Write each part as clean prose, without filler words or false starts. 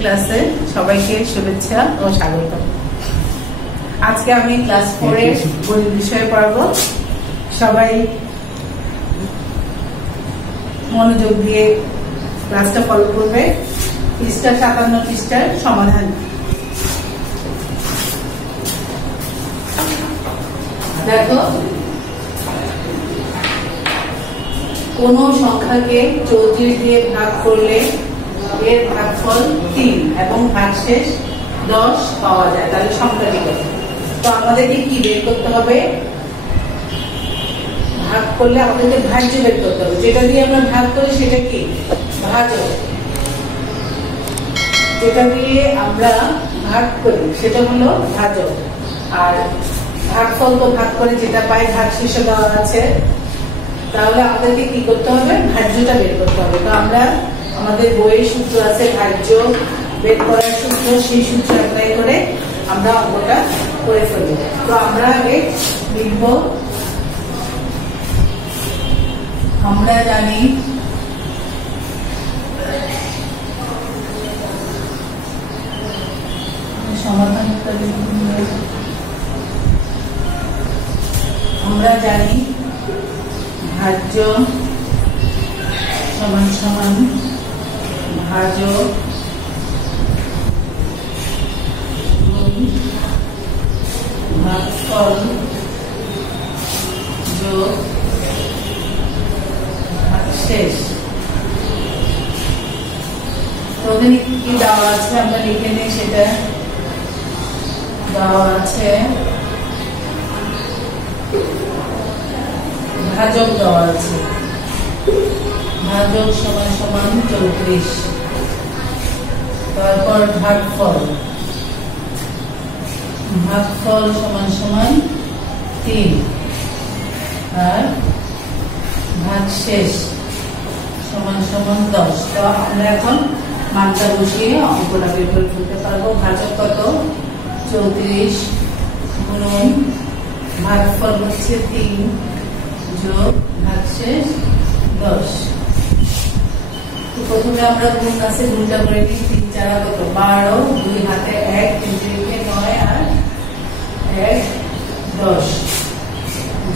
ক্লাসে সবাইকে শুভেচ্ছা ও স্বাগত। আজকে আমি ক্লাস 4 এর গণিত বিষয়ে পড়াবো। সবাই মনোযোগ দিয়ে ক্লাসটা ফলো করবে। পৃষ্ঠা 57 পৃষ্ঠার সমাধান। দেখো, কোন সংখ্যাকে 34 দিয়ে ভাগ করলে এর ভাগফল 3 এবং ভাগশেষ 10 পাওয়া যায়, তাহলে সংখ্যাটি কত? তো আমাদেরকে কি বের করতে হবে? ভাগ করলে আমাদেরকে ভাজ্য বের করতে হবে। যেটা দিয়ে আমরা ভাগ করি সেটা কি? ভাজক। যেটা দিয়ে আমরা ভাগ করি সেটা হলো ভাজক। আর ভাগফল তো ভাগ করে যেটা পাই ভাগশেষে দেওয়া আছে, তাহলে আমাদেরকে কি করতে হবে? ভাজ্যটা বের করতে হবে। তো আমরা আমাদের বইয়ের সূত্র আছে ভাজ্য বের করার সূত্র, সেই সূত্র অ্যাপ্লাই করে আমরা অঙ্কটা করে ফেলব। তো আমরা আগে লিখব, আমরা জানি সমাধান, আমরা জানি ভাজ্য সমান সমান ভাজক ভাগফল যোগ ভাগশেষ। তো ওখানে কি দেওয়া আছে আমরা লিখে নিই। সেটা দেওয়া আছে ভাজক দেওয়া আছে, ভাজক সমান সমান 34, তারপর ভাগফল, ভাগফল সমান সমান 3 আর ভাগশেষ সমান সমান 10। তো আমরা এখন মানটা বসিয়ে অঙ্কটা বের করে ফেলতে পারবো। ভাজক কত? 34 গুণন ভাগফল হচ্ছে 3 যোগ ভাগশেষ 10। তো প্রথমে আমরা গুণ আছে, গুণটা করে নিই। 3 4 কত? 12, 2 হাতে 1, 3 3 9 আর 1 10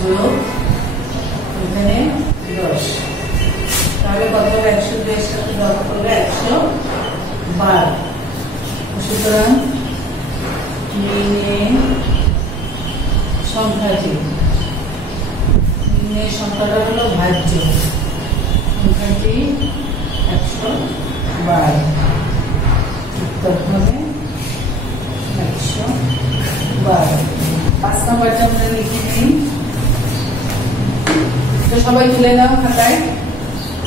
যোগ এখানে 10, তাহলে কত হবে? 102 এর সাথে 10 করলে 112। সুতরাং সংখ্যাটি সংখ্যাটা হলো ভাজ্য, সংখ্যাটি 112। উত্তর হবে 112। 5 নম্বরটা আমরা লিখে নিই। তো সবাই তুলে নাও খাতায়।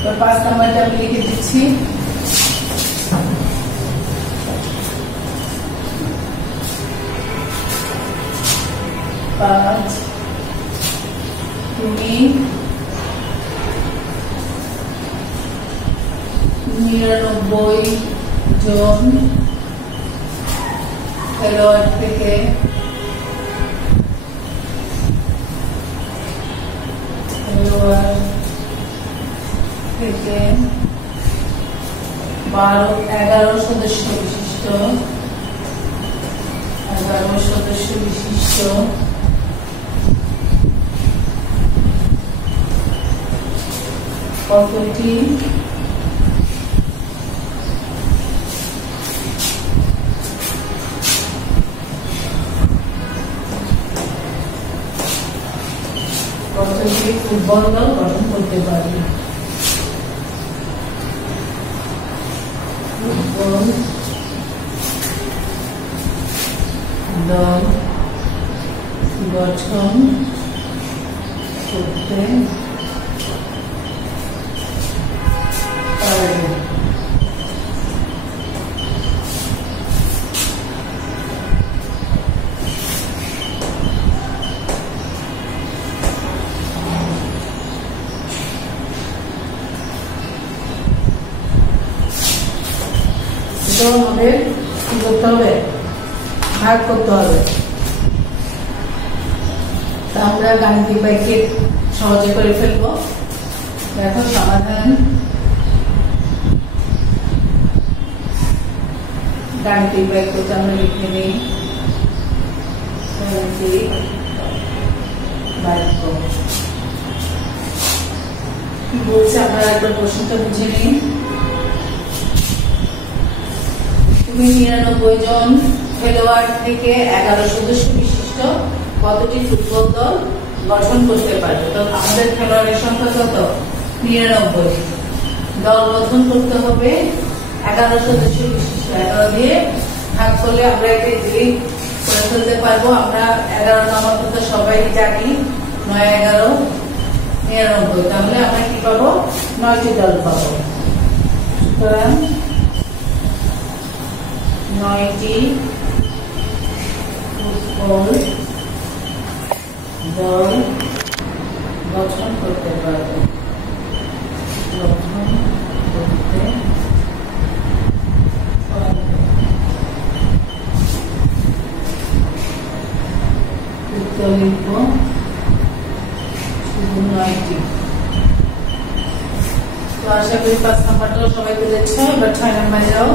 তো 5 নম্বরটা আমি লিখে দিচ্ছি। তুমি 99 জন খেলোয়াড় থেকে 11 সদস্য বিশিষ্ট কতটি ফুটবল দল গঠন করতে পারবে? ফুটবল দল গঠন করতে পারবে। আমাদের কি করতে হবে? ভাগ করতে হবে। তা আমরা গাণিতিক বাক্যে সহজে করে ফেলবো। দেখো সমাধান। গাণিতিক বাক্যটা আমরা লিখে নিই। গাণিতিক বাক্য কি বলছে আমরা একবার প্রশ্নটা বুঝে নিই। তুমি 99 জন খেলোয়াড় থেকে 11 সদস্য বিশিষ্ট কতটি ফুটবল দল গঠন করতে পারবে? তো আমাদের খেলোয়াড়ের সংখ্যা কত? 99। দল গঠন করতে হবে 11 সদস্য বিশিষ্ট। 11 দিয়ে ভাগ করলে আমরা এটা ইজিলি করে ফেলতে পারবো। আমরা 11 নাম্বার তো সবাই জানি, 9 11 99। তাহলে আমরা কি পাবো? 9টি দল পাবো। সুতরাং 9টি ফুটবল দল গঠন করতে পারবে। গঠন করতে উত্তর লিখব শুধু 9টি। তো আশা করি 5 নাম্বারটা সবাই বুঝেছ। এবার 6 নাম্বারে যাও।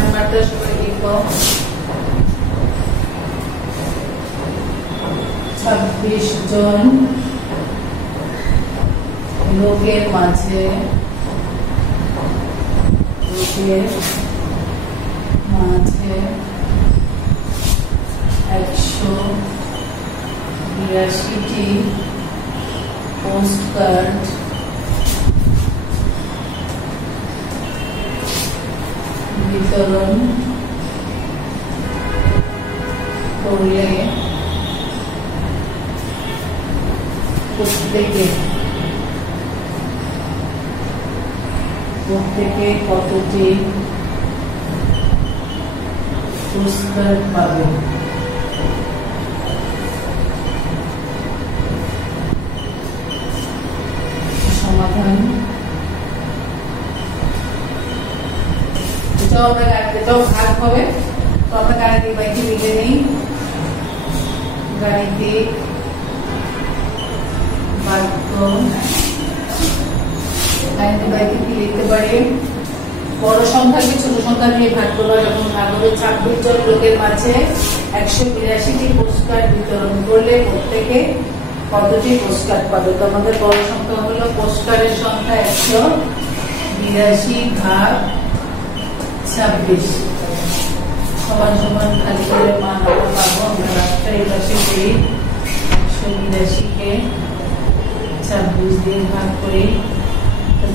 নাম্বারটা সবাই লিখো। 26 জন লোকের মাঝে 182টি পোস্ট কার্ড বিতরণ করলে প্রত্যেকে কতটি পুরস্কার পাবে? সমাধান এটাও ভাগ হবে। তো আমরা গাণিতিক বাক্য লিখে নিই। গাণিতিক বাক্য কি লিখতে পারি? বড় সংখ্যাকে ছোট সংখ্যা দিয়ে ভাগ করবো। যখন ভাগ হবে 26 জন লোকের মাঝে 182টি পোস্টকার্ড বিতরণ করলে প্রত্যেকে কতটি পোস্টকার্ড পাবে? তো আমাদের বড় সংখ্যা হলো পোস্টকার্ডের সংখ্যা 182 ভাগ 26 সমান সমান খালি করে মান আমরা পাবো। আমরা রাস্তায় এই পাশে করি 182কে 26 দিয়ে ভাগ করি।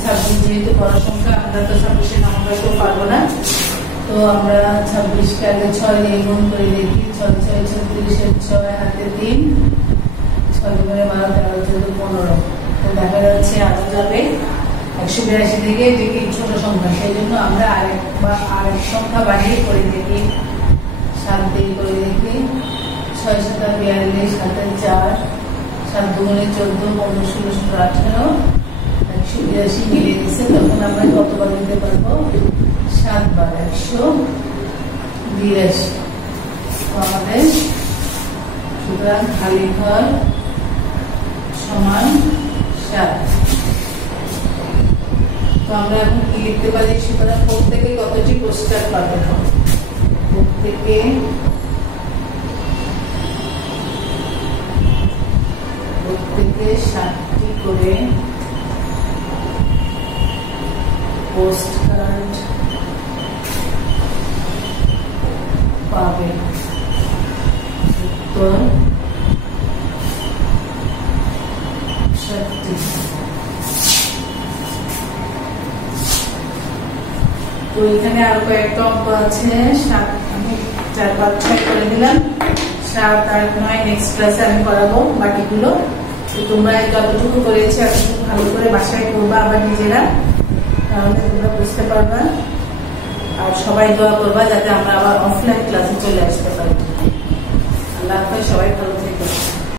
26 যেহেতু বড় সংখ্যা, আমরা তো 26 নাম্বার তো পারবো না। তো আমরা 26কে আগে 6 দিয়ে গুণ করে দেখি। 6 6 36 6 হাতে 3 6 করে 12 13 14 15। তো দেখা যাচ্ছে আরো যাবে 182 থেকে দেখি ছোট সংখ্যা, সেই জন্য আমরা আরেক সংখ্যা বাড়িয়ে করে দেখি। 7 দিয়ে করে দেখি। 6 7 42 7 4 7 2 14 15 16 17 18 182 মিলে গেছে। তখন আমরা কতবার দিতে পারবো? 7 বার 182। তো আমাদের সুতরাং খালি ঘর সমান 7। তো আমরা এখন কি লিখতে পারি? সুতরাং প্রত্যেকে কতটি পোস্টার পাবে? প্রত্যেকে 7টি করে পোস্ট কার্ড পাবে। উত্তর 7টি। তো এখানে আরো কয়েকটা অঙ্ক আছে। 7 আমি 4 5 6 করে দিলাম। 7 8 9 নেক্সট ক্লাসে আমি করাবো বাকিগুলো। তো তোমরা যতটুকু করেছো এতটুকু ভালো করে বাসায় করবা আবার নিজেরা, তাহলে তোমরা বুঝতে পারবা। আর সবাই দোয়া করবা যাতে আমরা আবার অফলাইন ক্লাসে চলে আসতে পারি। আল্লাহ হাফেজ, সবাই ভালো থেকো।